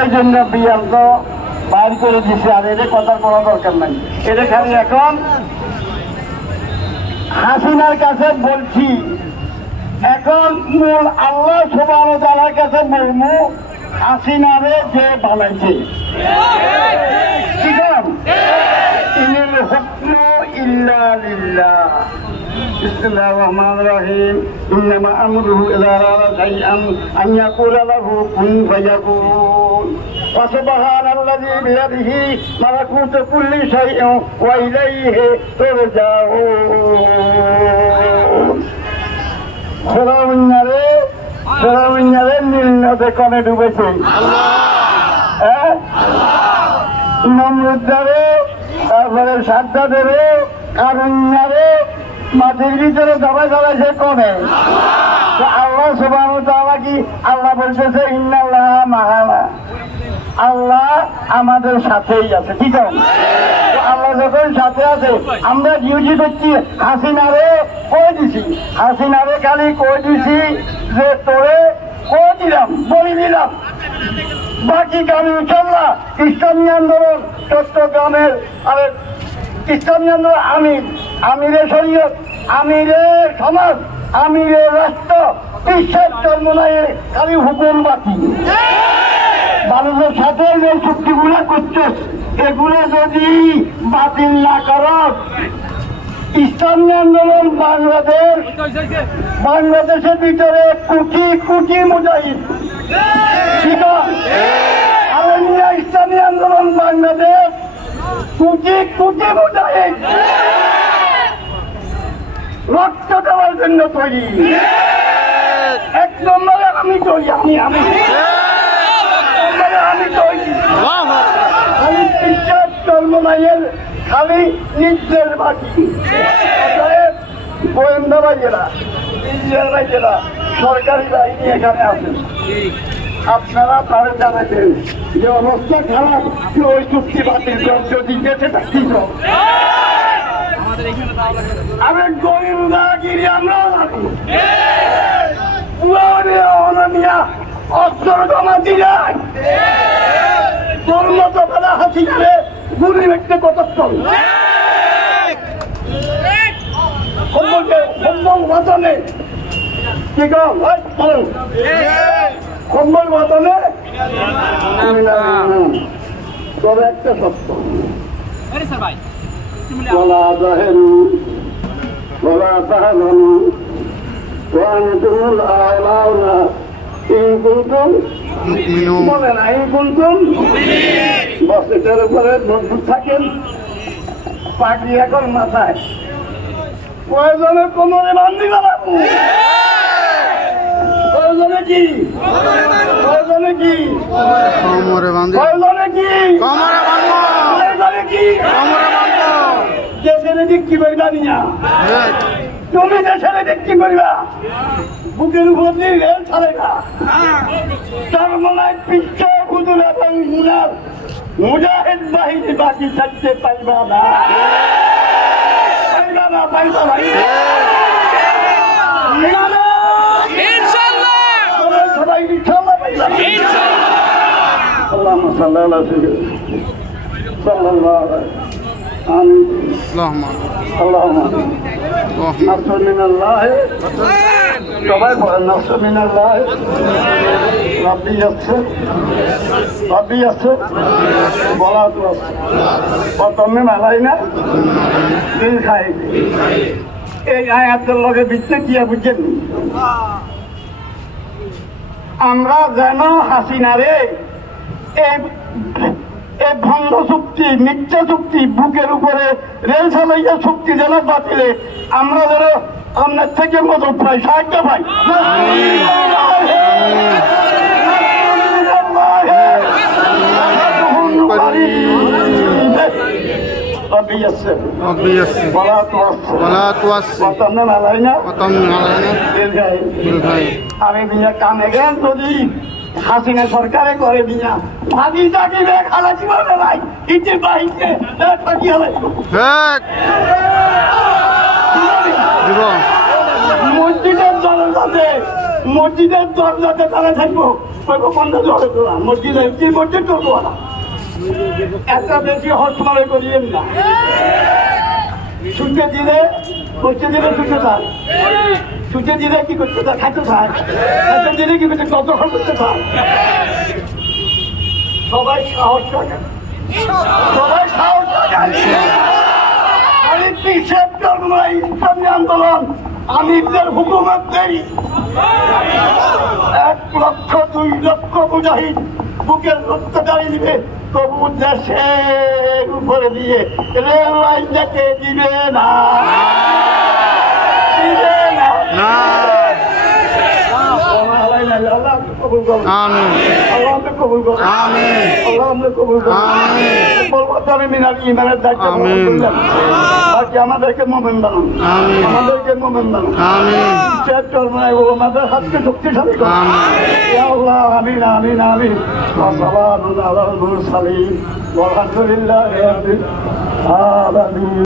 এই জন্য বিয়াল তো বাইর করে দিছে, আর এদের কথার কোনো দরকার নাই। এটা খালি এখন হাসিনার কাছে বলছি, এখন মূল আল্লাহ সুবহানাহু ওয়া তাআলার কাছে বলবো হাসিনারে যে বানাইছে, ঠিক আছে? ইনিল হুকমু ইল্লা লিল্লাহ। বিসমিল্লাহির রহমানির রহিম। ইন্নামা আমরুহু ইযা আরাদা শাইআন আন ইয়াকুলা লাহু কুন ফায়াকুন। ওয়া সুবহানাল্লাযী বিয়াদিহি মালাকুতু কুল্লি শাইইন ওয়া ইলাইহি তুরজাউন। ফেরাউন্নারে নীল নদে কনে ডুবেছে, নমরুদ্দারে, তারপরে সাদ্দাদেরে, কারুন্নারে মাটির ভিতরে দবাই দবাইছে কনে। আল্লাহ সুবহানাহু ওয়া তাআলা কি আল্লাহ বলতেছে ইন্নাল্লাহ মা'ানা, আল্লাহ আমাদের সাথেই আছে, ঠিক আছে? আল্লাহ যখন সাথে আছে, আমরা ডিউটি করছি হাসিনারে কই দিছি, হাসিনারে খালি কই দিছি যে তোরে কই দিলাম, বলি দিলাম, বাকি কাম ইনশাআল্লাহ ইসলামী আন্দোলন চট্টগ্রামের আরে ইসলামী আন্দোলন আমিরে শরীয়ত, আমিরে সমাজ, আমিরে রাষ্ট্র, বিশ্বের চর্মনায় খালি হুকুম বাকি। মানুষের সাথে যে চুক্তিগুলো করছে এগুলো যদি বাতিল না করো, ইসলামী আন্দোলন বাংলাদেশের ভিতরে কোটি কোটি মুজাহিদ, ঠিক আছে? আলমিয়া ইসলামী আন্দোলন বাংলাদেশ কোটি কোটি মুজাহিদ রক্ত দেওয়ার জন্য তৈরি। এক নম্বরে আমি তৈরি, আমি খালি বিশ্বাস চর্মনাইয়ের খালি নির্দেশ বাকি। গোয়েন্দা বাহিনীরা, ইন্ডিয়ান বাহিনীরা, সরকারি বাহিনী এখানে আছেন, আপনারা তারা জানাতেন যে অবস্থা খারাপ, ওই চুক্তি বাতিল যদি গেছে কি আমি গোয়েন্দাগিরি আমরাও জানি, অনামিয়া অস্ত্র জমা দিলাই তোর মতো বেলা হাসি করে গুলি ব্যক্তি কতক্ষণ কম্বল বাতনে, ঠিক আছে? কম্বল বাতনে তবে একটা সত্য, বলা জাহেরু বলা তাহানু ওয়ান্তুমুল আ'লাউনা ইন কুনতুম মুমিনুন। বলে না ইন কুনতুম, বস এটার উপরে মজবুত থাকেন, পাগড়ি এখন মাথায়, প্রয়োজনে কোমরে বান্ধি বানাবো, প্রয়োজনে কি প্রয়োজনে কি কোমরে বান্ধি, প্রয়োজনে কি কোমরে বাঁধবো, প্রয়োজনে কি কোমরে বাঁধবো। দেশের দিক কি করবা নিয়া, তুমি দেশের দিক কি করবা, বুকের উপর দিয়ে রেল ছাড়েবা, চরমনায় পিচ্ছে বুদুল এবং মুনার মুজাহিদ বাহিনী বাকি থাকতে পাইবা না, পাইবা না, পাইবা না ইনশাআল্লাহ, সবাই ইনশাআল্লাহ পাইবা ইনশাআল্লাহ। আল্লাহুম্মা সাল্লি আলা সাইয়্যিদিনা সাল্লাল্লাহু আলাইহি আমিন। আল্লাহুম্মা নাসরুন মিনাল্লাহ, সবাই বলেন নাসরুন মিনাল্লাহ, রাব্বি ইয়াসসির, রাব্বি ইয়াসসির, ওয়ালা তুয়াসসির, ওয়া তাম্মিম আলাইনা বিল খাইর। এই আয়াতের লগে বিচ্ছে কি বুঝছেন? আমরা যেন হাসিনারে এই ভঙ্গ চুক্তি, মিথ্যা চুক্তি, বুকের উপরে রেল চালাইয়া চুক্তি যেন বাতিলে আমরা যেন আপনার থেকে মদত পাই, সাহায্য পাই। ربي يسر ولا توسر وتمم علينا بالخير। আমি বিনা কামে গেল যদি হাসিনা সরকারে করে বিনা ভাবি থাকিবে খালা জীবনে নাই ইতে বাইতে থাকি হবে মসজিদের জনগণে মসজিদের দরজাতে তারা থাকবো বন্ধ জলে তোলা মসজিদে কি মসজিদ করবো না একটা বেশি হস মনে করিয়েন না ছুটে দিলে মসজিদে ছুটে থাক ছুটে দিলে কি করতে থাক খাইতে থাক খাইতে দিলে কি করতে কতক্ষণ করতে থাক সবাই সাহস থাকে সবাই সাহস থাকে আমি পিছের ইসলামী আন্দোলন আমিরদের হুকুমত দেই 1 লক্ষ 2 লক্ষ মুজাহিদ বুকের রক্ত দাঁড়িয়ে দিবে তবু দেশের উপরে দিয়ে রেল লাইনটাকে দিবে না দিবে না আল্লাহ কবুল করুন আল্লাহ কবুল করুন আল্লাহ কবুল করুন বলবো মিনার ইমানের দায়িত্ব বাকি আমাদেরকে মোমেন বানান আমাদেরকে মোমেন বানান আমাদের হাতকে শক্তিশালী করুন আল্লাহ আমিন আমিন আমিন সালামুন আলাল মুরসালিন ওয়ালহামদুলিল্লাহি রাব্বিল আলামিন।